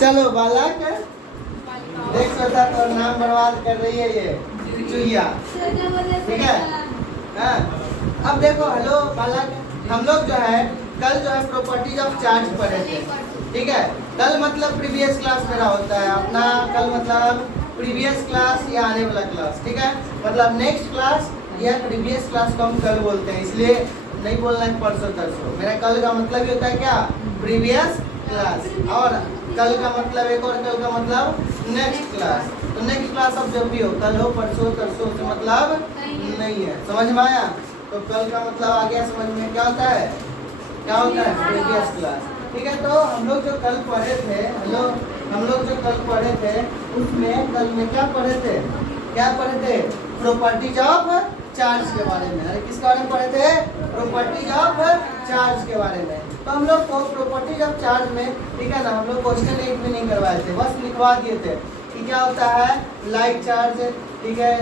चलो बालक देख सोचा तो नाम बर्बाद कर रही है ये चुहिया, ठीक है। हाँ, अब देखो हेलो बालक, हम लोग जो है कल जो है प्रॉपर्टीज ऑफ चार्ज पढ़े थे, ठीक है। कल मतलब प्रीवियस क्लास मेरा होता है अपना, कल मतलब प्रीवियस क्लास या आने वाला क्लास, ठीक है। मतलब नेक्स्ट क्लास या प्रीवियस क्लास को हम कल बोलते हैं, इसलिए नहीं बोलना है परसों तरसों। मेरा कल का मतलब ये होता है क्या, प्रीवियस क्लास, और कल का मतलब एक और कल का मतलब नेक्स्ट क्लास। तो नेक्स्ट क्लास अब जब भी हो, कल हो परसों तरसों से मतलब नहीं है, समझ में आया। तो कल का मतलब आ गया समझ में, क्या होता है, क्या होता है प्रीवियस क्लास, ठीक है। तो हम लोग जो कल पढ़े थे, हेलो, हम लोग जो कल पढ़े थे उसमें कल में क्या पढ़े थे, क्या पढ़े थे, प्रॉपर्टीज ऑफ चार्ज के बारे में। अरे किसके बारे में पढ़े थे, प्रॉपर्टीज ऑफ चार्ज के बारे में। तो हम लोग को प्रॉपर्टीज ऑफ चार्ज में, ठीक है ना, हम लोग क्वेश्चन एक भी नहीं करवाए थे, बस लिखवा दिए थे कि क्या होता है लाइक चार्ज, ठीक है।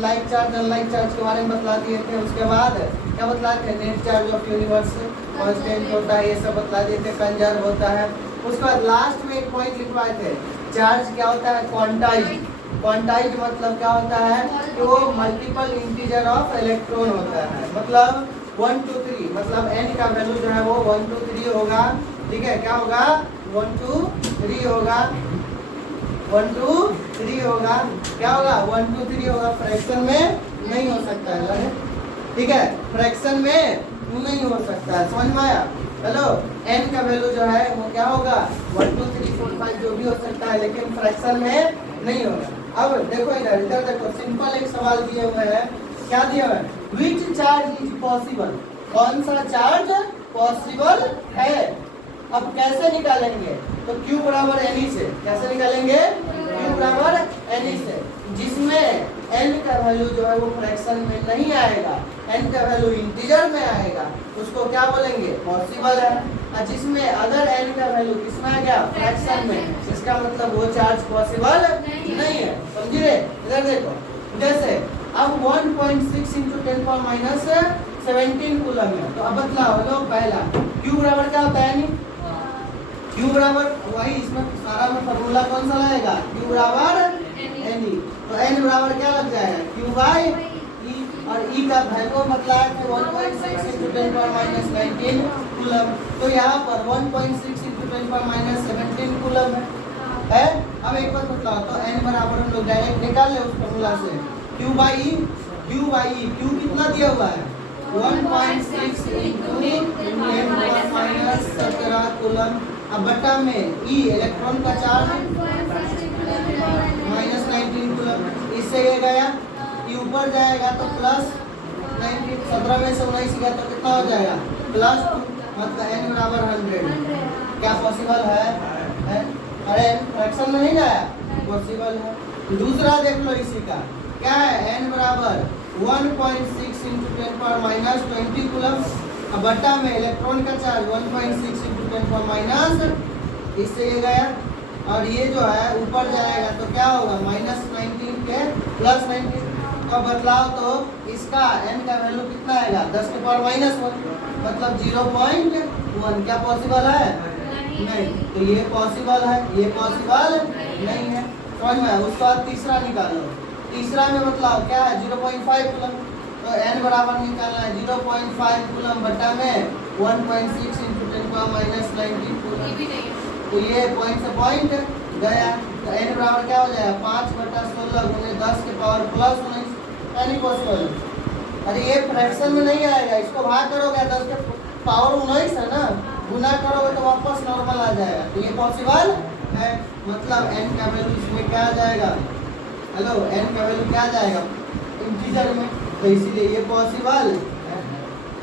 लाइक चार्ज और लाइक चार्ज के बारे में बतला दिए थे। उसके बाद क्या बतलाए थे, net charge of universe constant होता है, ये सब बतला दिए थे, कंजर्व होता है। उसके बाद लास्ट में एक पॉइंट लिखवाए थे, चार्ज क्या होता है, क्वांटाइज। क्वांटाइज मतलब क्या होता है कि वो मल्टीपल इंटीजर ऑफ इलेक्ट्रॉन होता है, मतलब 1 2 3, मतलब n का वैल्यू जो है वो 1 2 3 होगा, ठीक है। क्या होगा, 1 2 3 होगा, 1 2 3 होगा, क्या होगा 1 2 3 होगा। फ्रैक्शन में नहीं हो सकता है, ठीक है, फ्रैक्शन में नहीं हो सकता है, समझ में आया। हेलो, n का वैल्यू जो है वो क्या होगा 1 2 3 4 5 जो भी हो सकता है, लेकिन फ्रैक्शन में नहीं होगा। अब देखो इधर इधर देखो, सिंपल एक सवाल दिए हुए हैं, क्या दिया हुआ है, विच चार्ज इज पॉसिबल, कौन सा चार्ज पॉसिबल है। अब कैसे निकालेंगे, तो Q बराबर N से, कैसे निकालेंगे, Q बराबर N से, जिसमें n का वैल्यू जो है वो फ्रैक्शन में नहीं आएगा, n का वैल्यू इंटीजर में आएगा, उसको क्या बोलेंगे, पॉसिबल है। और जिसमें अगर n का वैल्यू किसमें आ गया, फ्रैक्शन में, इसका मतलब वो चार्ज पॉसिबल नहीं है, समझिए। इधर देखो, जैसे अब 1.6 × 10⁻17 कूलम है, तो अब बतलाओ लो पहला Q बराबर क्या होता है, Q बराबर वही, इसमें सारा में फॉर्मूला कौन सा लगेगा, Q बराबर N, तो N बराबर क्या लग जाएगा, Q बाई E, और E का वैल्यू मतलब है 1.6 × 10⁻19 कूलम, तो यहाँ पर 1.6 × 10⁻17 कूलम है। अब एक बात बतलाओ, तो N बराबर हम लोग डायरेक्ट निकाल ले उस फॉर्मूला से, Q बाई E, Q कितना दिया हुआ है 1.6 × 10⁻17 कूलम, अब बटा में E इलेक्ट्रॉन का चार्ज -19 कूलम, इससे ये गया, E ऊपर जाएगा तो प्लस 19, 17 में से 19 गया तो कितना हो जाएगा +2, मतलब n बराबर 100। क्या पॉसिबल है? अरे फ्रैक्शन में नहीं आया, पॉसिबल है। दूसरा देख लो इसी का, क्या है, n बराबर 1.6 × 10⁻20 कूलम, अब बटा में इलेक्ट्रॉन का चार्ज 1.6 × 10⁻, इससे ये गया, और ये जो है ऊपर जाएगा तो क्या होगा -19 के +19। अब बदलाव तो इसका n का वैल्यू कितना आएगा 10⁻⁻1, मतलब 0.1। क्या पॉसिबल है? नहीं। तो ये पॉसिबल है, ये पॉसिबल नहीं है, समझ में। उसके बाद तीसरा निकालो, तीसरा में मतलब क्या है 0.5 कूलम, तो n बराबर निकालना है 0.5 कूलम बटा में 1.6 × 10⁻19 कूलम, तो ये पॉइंट से पॉइंट गया, तो n बराबर क्या हो जाएगा 5/16 × 10⁻+19, यानी पॉसिबल। अरे ये फ्रैक्शन में नहीं आएगा, इसको भाग करोगे 10⁻19 है ना, गुना करोगे तो वापस नॉर्मल आ जाएगा, तो ये पॉसिबल है। मतलब n का वैल्यू इसमें क्या आ जाएगा, हेलो, n का वैल्यू क्या आ जाएगा इंटीजर में, तो इसीलिए ये पॉसिबल है।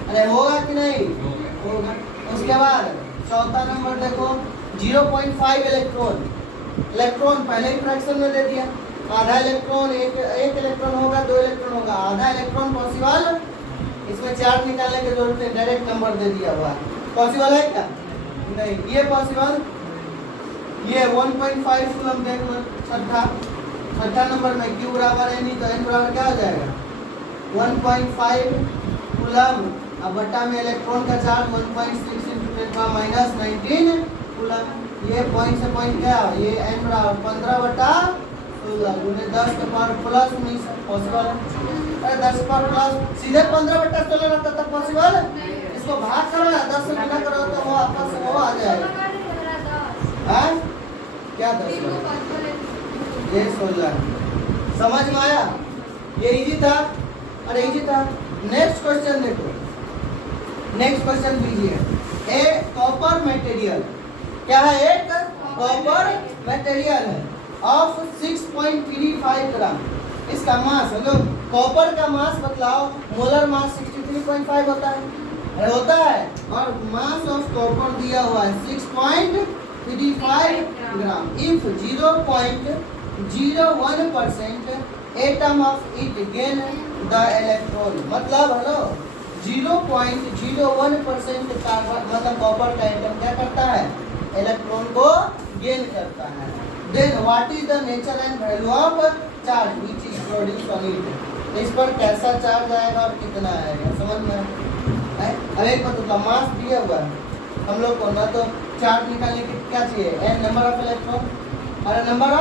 अरे होगा कि नहीं होगा। उसके बाद चौथा नंबर देखो, 0.5 इलेक्ट्रॉन पहले ही फ्रैक्शन में दे दिया, आधा इलेक्ट्रॉन, एक इलेक्ट्रॉन होगा, 2 इलेक्ट्रॉन होगा, आधा इलेक्ट्रॉन पॉसिबल, इसमें चार्ज निकालने की जरूरत है, डायरेक्ट नंबर दे दिया हुआ है, पॉसिबल है क्या, नहीं। ये पॉसिबल, ये 1.5 कूलम देख लो, छठा नंबर में Q बराबर है नहीं, तो n बराबर क्या हो जाएगा 1.5 कूलम, अब बटा में इलेक्ट्रॉन का चार्ज 1.6 × 10⁻19 कूलम। ये पॉइंट से पॉइंट क्या, ये n बराबर 15/16 गुने 10 के पावर प्लस 19 पॉसिबल है। अरे 10 पावर प्लस सीधे 15/16 रहता था पॉसिबल। इसको भाग करो ना, 10 से गुना करो तो वो आपस में वो आ जाएगा। हाँ क्या 10 ये 16 समझ में आया? ये इजी था, अरे इजी था। नेक्स्ट क्वेश्चन देखो, नेक्स्ट क्वेश्चन लीजिए। ए कॉपर मटेरियल क्या है, एक कॉपर मटेरियल है ऑफ 6.35 ग्राम। इसका मास हेलो कॉपर का मास बतलाओ, मोलर मास 63.5 होता है, अरे होता है। और मास ऑफ कॉपर दिया हुआ है 6.35 ग्राम। If 0.01% atom of it gain the electron, मतलब हेलो 0.01% कार्बन मतलब कॉपर का एटम क्या करता है, इलेक्ट्रॉन को गेन करता है। Then what is the nature and value of charge which is produced on it. इस पर कैसा चार्ज आएगा और कितना आएगा, समझ में आए? अब एक मतलब मास दिया हुआ है हम लोग को ना, तो चार्ज निकालने के क्या चाहिए, n नंबर ऑफ इलेक्ट्रॉन, अरे नंबर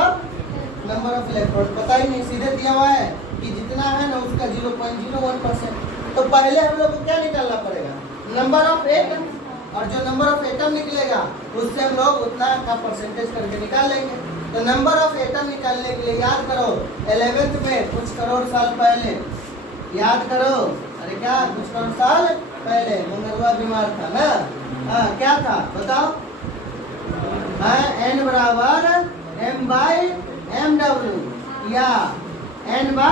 ऑफ इलेक्ट्रॉन पता ही नहीं, सीधे दिया हुआ है कि जितना है ना उसका 0.01%। तो पहले हम लोग को क्या निकालना पड़ेगा, नंबर ऑफ एटम, और जो नंबर ऑफ एटम निकलेगा उससे हम लोग उतना का परसेंटेज करके निकाल लेंगे। तो नंबर ऑफ एटम निकालने के लिए याद करो 11th में कुछ करोड़ साल पहले, याद करो, अरे क्या कुछ करोड़ साल पहले मंगलवा बीमार था ना, क्या था बताओ, n बराबर m/mw या n/na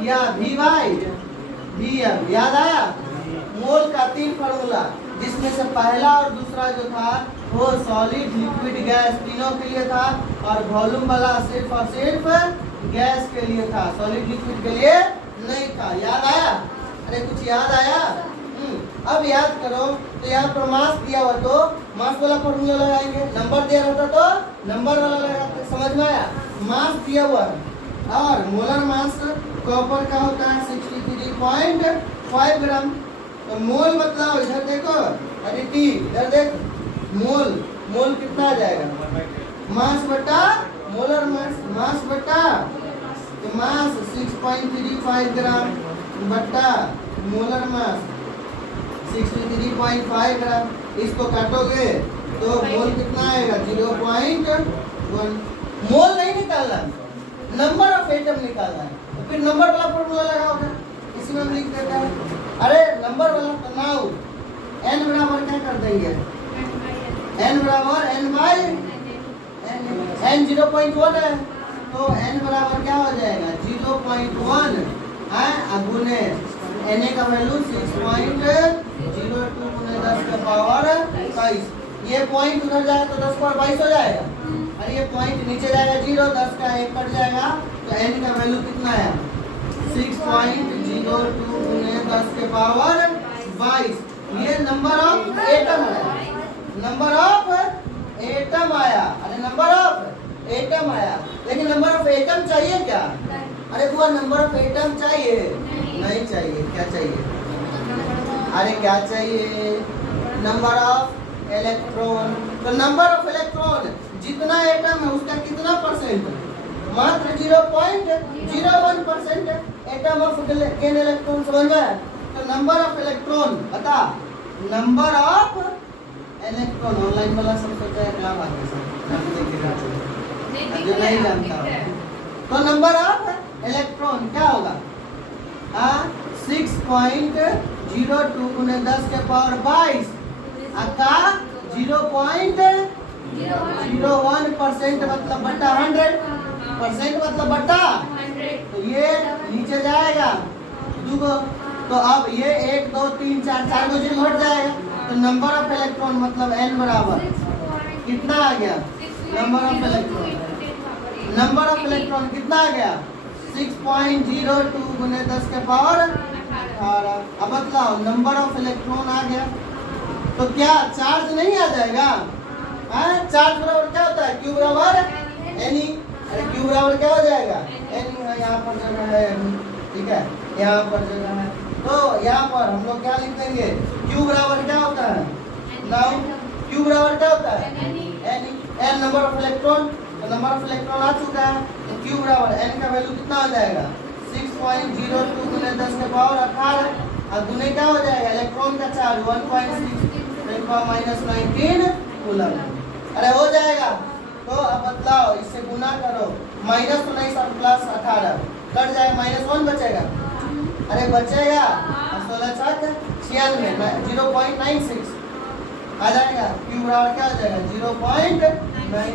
या v/vm। याद आया? मोल का 3 फार्मूला, जिसमें से पहला और दूसरा जो था वो सॉलिड लिक्विड गैस तीनों के लिए था, और वॉल्यूम वाला सिर्फ और सिर्फ गैस के लिए था, सॉलिड लिक्विड के लिए नहीं था। याद आया? अरे कुछ याद आया? अब याद करो, तो यहाँ पर मास दिया हुआ तो मास वाला फॉर्मूला लगाएंगे, नंबर दिया रहता तो नंबर वाला लगाते। समझ में आया? मास दिया हुआ है, और मोलर मास कॉपर का होता है 63.5 ग्राम। तो मोल मतलब इधर देखो, अरे टी इधर देख, मोल कितना आ जाएगा, मास बटा मोलर मास, मास बटा तो मास 6.35 ग्राम बटा मोलर मास 63.5 ग्राम। इसको काटोगे तो मोल कितना आएगा, 0.1। मोल नहीं निकालना, नंबर ऑफ एटम निकालना है, तो फिर नंबर वाला फॉर्मूला लगाओगे, इसी में हम लिख देते हैं। अरे नंबर वाला तो नाउ n बराबर क्या कर देंगे, n बराबर n 0.1 है, तो n बराबर क्या हो जाएगा 0.1 है, गुने na का वैल्यू 6.02 गुने 10 का पावर 22। ये पॉइंट उधर जाएगा तो 10 पावर 22 हो जाएगा, और ये पॉइंट नीचे जाएगा 0, 10 का 1 कट जाएगा, तो n का वैल्यू कितना है 6.02 गुने 10 के पावर 22। ये नंबर ऑफ एटम है, नंबर ऑफ एटम आया, अरे नंबर ऑफ एटम आया, लेकिन नंबर ऑफ एटम चाहिए क्या, अरे वो नंबर ऑफ एटम चाहिए नहीं चाहिए, क्या चाहिए, अरे क्या चाहिए, नंबर ऑफ इलेक्ट्रॉन। तो नंबर ऑफ इलेक्ट्रॉन जितना एटम है उसका कितना परसेंट, मात्र 0.01% एटम ऑफ गेन इलेक्ट्रॉन। समझ में? तो नंबर ऑफ इलेक्ट्रॉन बता, नंबर ऑफ इलेक्ट्रॉन, ऑनलाइन वाला सब सोचा है क्या बात है सर, जो नहीं जानता तो नंबर ऑफ इलेक्ट्रॉन क्या होगा, 6.02 गुने 10 के पावर 22 का 0.01% मतलब बटा 100% मतलब बटा, तो ये नीचे जाएगा दूगो, तो अब ये 1 2 3 4 को जीरो हट जाएगा, तो नंबर ऑफ इलेक्ट्रॉन मतलब n बराबर कितना आ गया, नंबर ऑफ इलेक्ट्रॉन कितना आ गया 6.02 गुने 10 के पावर 18। अब बतलाओ नंबर ऑफ इलेक्ट्रॉन आ गया, तो क्या चार्ज नहीं आ जाएगा, चार्ज बराबर क्या होता है, क्यू बराबर एन ई, अरे क्यू बराबर क्या हो जाएगा एन ई, यहाँ पर जगह है, ठीक है यहाँ पर जगह है, तो यहाँ पर हम लोग क्या लिख देंगे, क्यू बराबर क्या होता है, नाउ क्यू बराबर क्या होता है n नंबर ऑफ इलेक्ट्रॉन, तो नंबर ऑफ इलेक्ट्रॉन आ चुका है, तो क्यू बराबर n का वैल्यू कितना हो जाएगा 6.02 गुने 10 के पावर 18 और गुने क्या हो जाएगा इलेक्ट्रॉन का चार्ज 1.6 कूलम। अरे हो जाएगा, तो अब बदलाओ, इससे गुना करो, -19 और +18 कट जाएगा, -1 बचेगा, अरे बचेगा, 16 छक 96 0.96 आ जाएगा, क्यू बराबर क्या हो जाएगा 0.96,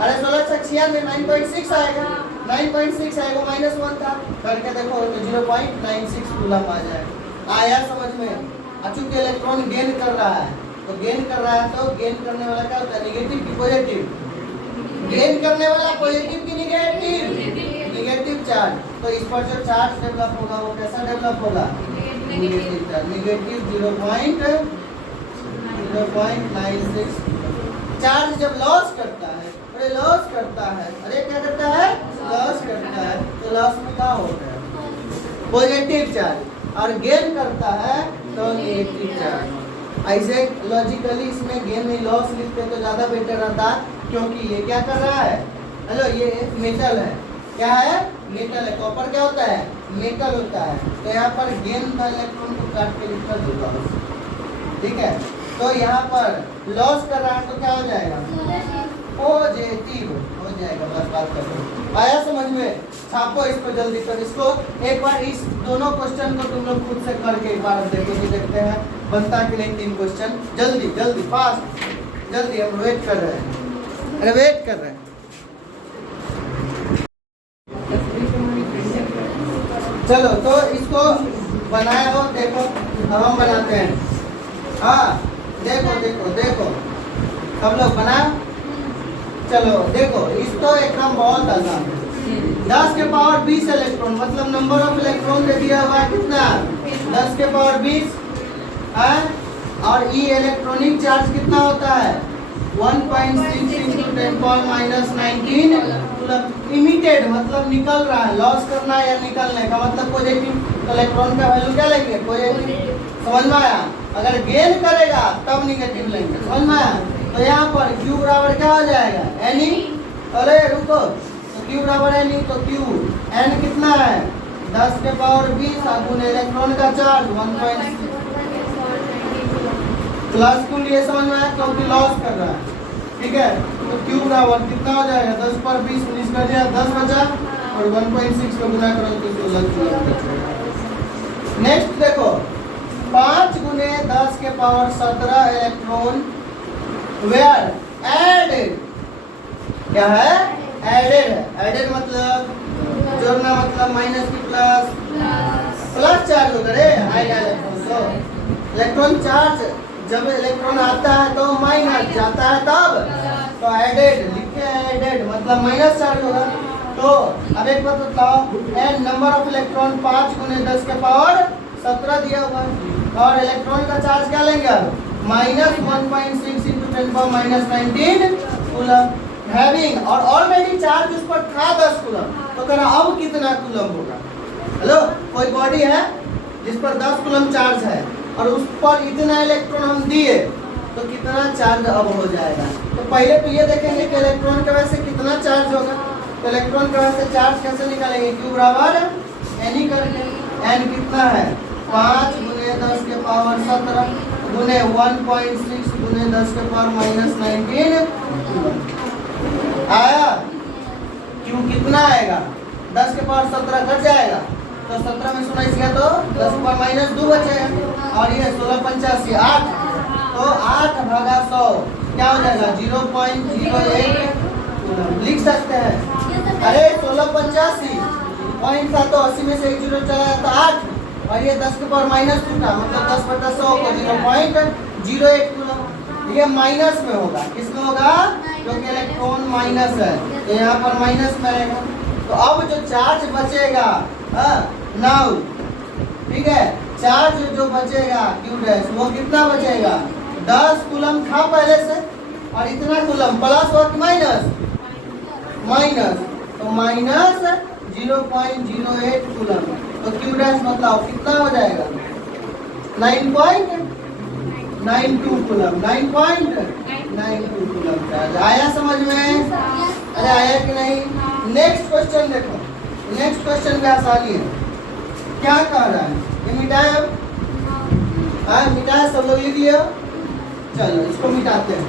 अरे 16 छक 96 9.6 आएगा, 9.6 आएगा, -1 था, करके देखो तो 0.96 कूलम आ जाएगा। आया समझ में? चूंकि इलेक्ट्रॉन गेन कर रहा है, तो गेन कर रहा है, तो गेन करने वाला क्या होता है नेगेटिव की पॉजिटिव, गेन करने वाला पॉजिटिव की निगेटिव चार्ज, तो इस पर जो चार्ज डेवलप होगा वो कैसा डेवलप होगा नेगेटिव चार्ज, नेगेटिव 0.96 चार्ज जब लॉस करता है, अरे लॉस करता है, अरे क्या करता है लॉस करता है, तो लॉस में क्या होता है पॉजिटिव चार्ज, और गेन करता है तो नेगेटिव चार्ज। ऐसे लॉजिकली इसमें गेन नहीं लॉस लिखते तो ज़्यादा बेटर रहता, क्योंकि ये क्या कर रहा है, हेलो ये एक मेटल है, क्या है मेटल है, कॉपर क्या होता है मेटल होता है, तो यहाँ पर गेन का इलेक्ट्रॉन को काट के लिखना दूंगा, ठीक है, तो यहाँ पर लॉस कर रहा है तो क्या हो जाएगा पॉजिटिव हो जाएगा, बस बात करो। आया समझ में? छापो इसको जल्दी कर, इसको एक बार इस दोनों क्वेश्चन को तुम लोग खुद से करके एक बार देखो कि देखते हैं बनता कि नहीं 3 क्वेश्चन, जल्दी जल्दी फास्ट जल्दी, हम वेट कर रहे हैं, अरे वेट कर रहे हैं। चलो तो इसको बनाया हो, देखो अब हम बनाते हैं, हाँ देखो देखो देखो सब लोग बनाओ, चलो देखो इसको एकदम बहुत आसान है, 10 के पावर 20 इलेक्ट्रॉन, मतलब नंबर ऑफ इलेक्ट्रॉन दे दिया हुआ है कितना 10 के पावर 20 है, और ई इलेक्ट्रॉनिक चार्ज कितना होता है 1.6 × 10⁻19 कूलम। इमिटेड मतलब निकल रहा है, लॉस करना या निकलने का मतलब पॉजिटिव, तो इलेक्ट्रॉन का वैल्यू क्या लेंगे पॉजिटिव, समझ में आया? अगर गेन करेगा तब निगेटिव लेंगे, समझ में आया? तो यहाँ पर Q बराबर क्या हो जाएगा एन, अरे रुको, तो Q बराबर एन, तो Q n कितना है 10 के पावर 20 गुने इलेक्ट्रॉन का चार्ज 1.6 प्लस कुल, ये समझ में आया क्योंकि लॉस कर रहा है, ठीक है, तो Q बराबर कितना हो जाएगा 10 पर 20 19 कर दिया 10 बचा, और 1.6 को गुना करो तो 16 कूलम बचेगा। नेक्स्ट देखो 5 गुने 10 के पावर 17 इलेक्ट्रॉन वेयर एडेड, क्या है एडेड है, एडेड मतलब जोड़ना, मतलब माइनस की प्लस चार्ज होगा रे, आएगा इलेक्ट्रॉन, तो इलेक्ट्रॉन चार्ज जब इलेक्ट्रॉन आता है तो माइनस जाता है तब, तो एडेड लिखे एडेड मतलब माइनस चार्ज होगा। तो अब एक बात बताओ, एन नंबर ऑफ इलेक्ट्रॉन 5 गुने 10 के पावर 17 दिया हुआ है, और इलेक्ट्रॉन का चार्ज क्या लेंगे -1.6 × 10⁻19 कूलम हैविंग, और ऑलरेडी चार्ज उस पर था 10 कूलम, तो कह रहा अब कितना कूलम होगा। हेलो कोई बॉडी है जिस पर 10 कूलम चार्ज है और उस पर इतना इलेक्ट्रॉन हम दिए, तो कितना चार्ज अब हो जाएगा। तो पहले तो ये देखेंगे कि इलेक्ट्रॉन के वजह से कितना चार्ज होगा, तो इलेक्ट्रॉन के वजह से चार्ज कैसे निकालेंगे, Q बराबर एन ही करके, एन कितना है 5 गुने 10 के पावर 17 गुने 1.6 गुने 10 के पावर -19 आया। Q कितना आएगा 10 के पावर 17 कट जाएगा, तो 17 में 19 गया तो 10 पर -2 बचेगा, और ये 16 × 8, तो 8/100 क्या हो जाएगा 0.08 कूलम लिख सकते हैं। अरे 16 पॉइंट था तो 80 में से 1 जीरो चला तो 8, और ये 10 के पावर -2 था, मतलब 10/100 को 0.08 कूलम, ये माइनस में होगा, किसमें होगा क्योंकि इलेक्ट्रॉन माइनस है, तो यहाँ पर माइनस में आएगा। तो अब जो चार्ज बचेगा नाउ, ठीक है, चार्ज जो बचेगा Q डैश वो कितना बचेगा 10 कूलम था पहले से, और इतना कूलम प्लस और माइनस, तो माइनस 0.08 कूलम, तो Q डैश मतलब कितना हो जाएगा 9.9 992 कूलम, 9.92 कूलम चार्ज। आया समझ में? अरे आया कि नहीं? नेक्स्ट क्वेश्चन देखो, नेक्स्ट क्वेश्चन भी आसानी है। क्या कह रहा है? ये मिटाए अब? हाँ मिटाए, सब लोग लिख लियो। चलो इसको मिटाते हैं।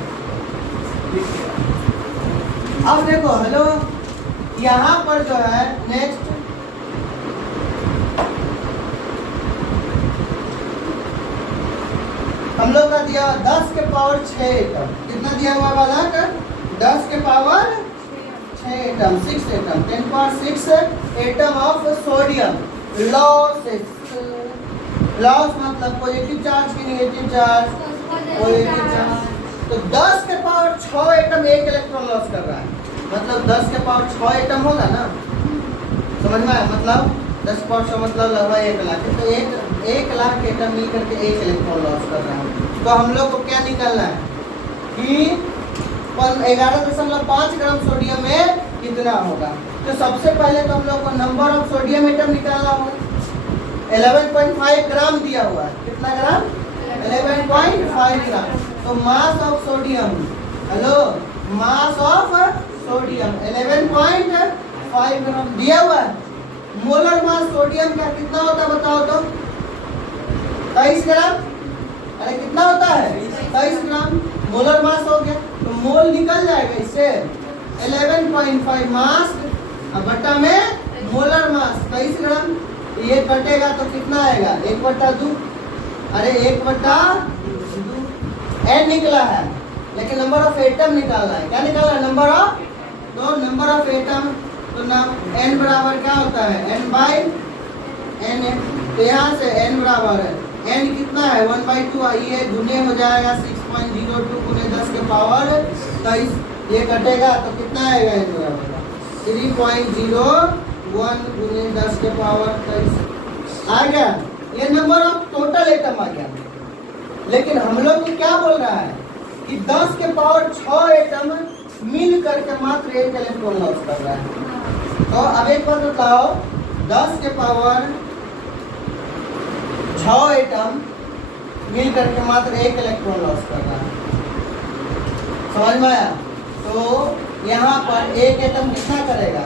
अब देखो हेलो, यहाँ पर जो है नेक्स्ट हम लोग का दिया 10 के पावर 6 एटम। कितना दिया हुआ वाला का? 10 के power 6 atom, 6 atom, 10 power 6 atom of sodium. Loss मतलब पॉजिटिव चार्ज की नेगेटिव चार्ज, पॉजिटिव चार्ज। तो 10 के पावर 6 एटम एक इलेक्ट्रॉन लॉस कर रहा है, मतलब 10 के पावर 6 एटम होगा ना, समझ में आया? मतलब 10 पावर 6 मतलब लगभग 1 लाख। तो 1 लाख एटम मिल करके एक इलेक्ट्रॉन लॉस कर रहा है। तो हम लोग को क्या निकालना है कि 11.5 ग्राम सोडियम में कितना होगा। तो सबसे पहले तो हम लोग को नंबर ऑफ सोडियम एटम निकालना होगा। 11.5 ग्राम दिया हुआ है, कितना ग्राम? 11.5 ग्राम। तो mass of sodium, hello mass of sodium 11.5 ग्राम दिया हुआ है। मोलर मास सोडियम का कितना होता है बताओ तो? 23 ग्राम। अरे कितना होता है? 23 ग्राम मोलर मास हो गया। तो मोल निकल जाएगा इससे 11.5 मास बट्टा में मोलर मास 23 ग्राम। ये कटेगा तो कितना आएगा? 1/2। अरे 1/2 n निकला है, लेकिन नंबर ऑफ एटम निकालना है। क्या निकालना है? Number of. तो नंबर ऑफ एटम तो ना n बराबर क्या होता है? n/n। तो यहाँ से n बराबर है, n कितना है? 1/2। आइए गुने हो जाएगा 6.02 गुने 10 के पावर 23। ये कटेगा तो कितना आएगा? n बराबर 3.01 गुने 10 के पावर 23 आ गया। ये नंबर ऑफ टोटल एटम आ गया। लेकिन हम लोग को क्या बोल रहा है कि 10 के पावर 6 एटम मिल करके मात्र एक इलेक्ट्रॉन लॉस कर रहा है। तो अब एक बात बताओ, 10 के पावर 6 एटम मिल करके मात्र एक इलेक्ट्रॉन लॉस कर रहा है, समझ में आया? तो यहाँ पर एक एटम कितना करेगा?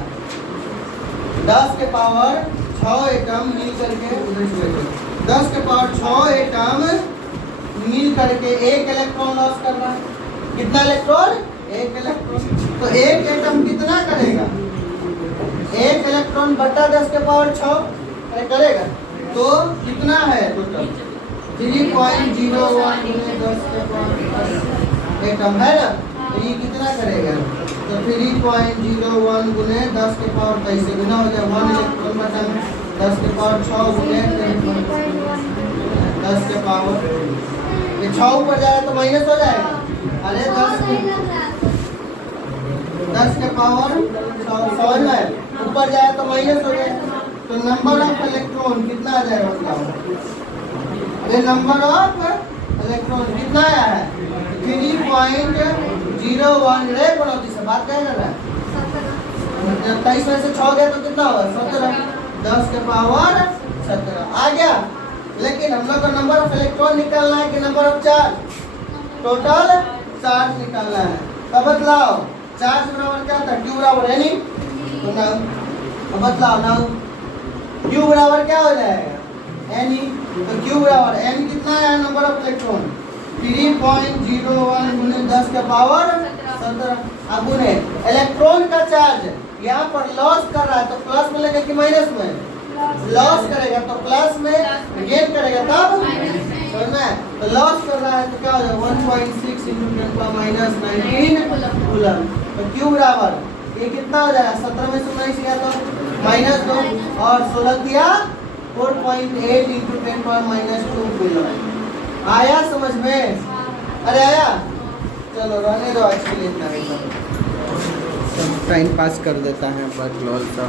10 के पावर 6 एटम मिल करके 10 के पावर 6 एटम मिल करके एक इलेक्ट्रॉन लॉस कर रहा है। कितना इलेक्ट्रॉन? एक इलेक्ट्रॉन। तो एक एटम कितना करेगा? एक इलेक्ट्रॉन बटा 10 के पावर 6 करेगा। तो कितना है टोटल? 3.01 गुने 10 के पावर एटम है ना। तो ये कितना करेगा? तो 3.01 गुने 10 के पावर 23 से गुना हो जाए 1 इलेक्ट्रॉन बटा 10 के पावर 6 गुने 10 के पावर, ये 6 ऊपर जाए तो माइनस हो जाएगा। अरे 10 के पावर 100 है, ऊपर जाए तो माइनस हो जाएगा। तो नंबर ऑफ इलेक्ट्रॉन कितना आ जाएगा बताओ? अरे नंबर ऑफ इलेक्ट्रॉन कितना आया है? 3.01। रे बनौती से बात क्या कर रहा है? 23 में से 6 गया तो कितना होगा? 17। 10 के पावर 17 आ गया। लेकिन हम लोग का नंबर ऑफ इलेक्ट्रॉन निकालना है कि number of charge? Total charge निकालना है। तो बतलाओ चार्ज बराबर क्या था? Q बराबर है नहीं तो ना। अब बतलाओ ना Q बराबर क्या हो जाएगा? n ही। तो Q बराबर n कितना है? नंबर ऑफ इलेक्ट्रॉन 3.01 गुने 10 के पावर 17। अब गुने इलेक्ट्रॉन का चार्ज यहाँ पर लॉस कर रहा है तो प्लस में लगेगा कि माइनस में? लॉस करेगा तो प्लस में, गेन करेगा तब समझना है। तो लॉस कर रहा है तो क्या हो जाएगा? 1.6 × 10⁻19 कूलम। तो Q बराबर ये कितना हो जाएगा? 17 में से 19 गया तो -2 और 16 दिया 4.8 × 10⁻2 कूलम। आया समझ में? अरे आया? चलो रहने दो, आज के लिए इतना ही। टाइम पास कर देता है बस लॉल सा।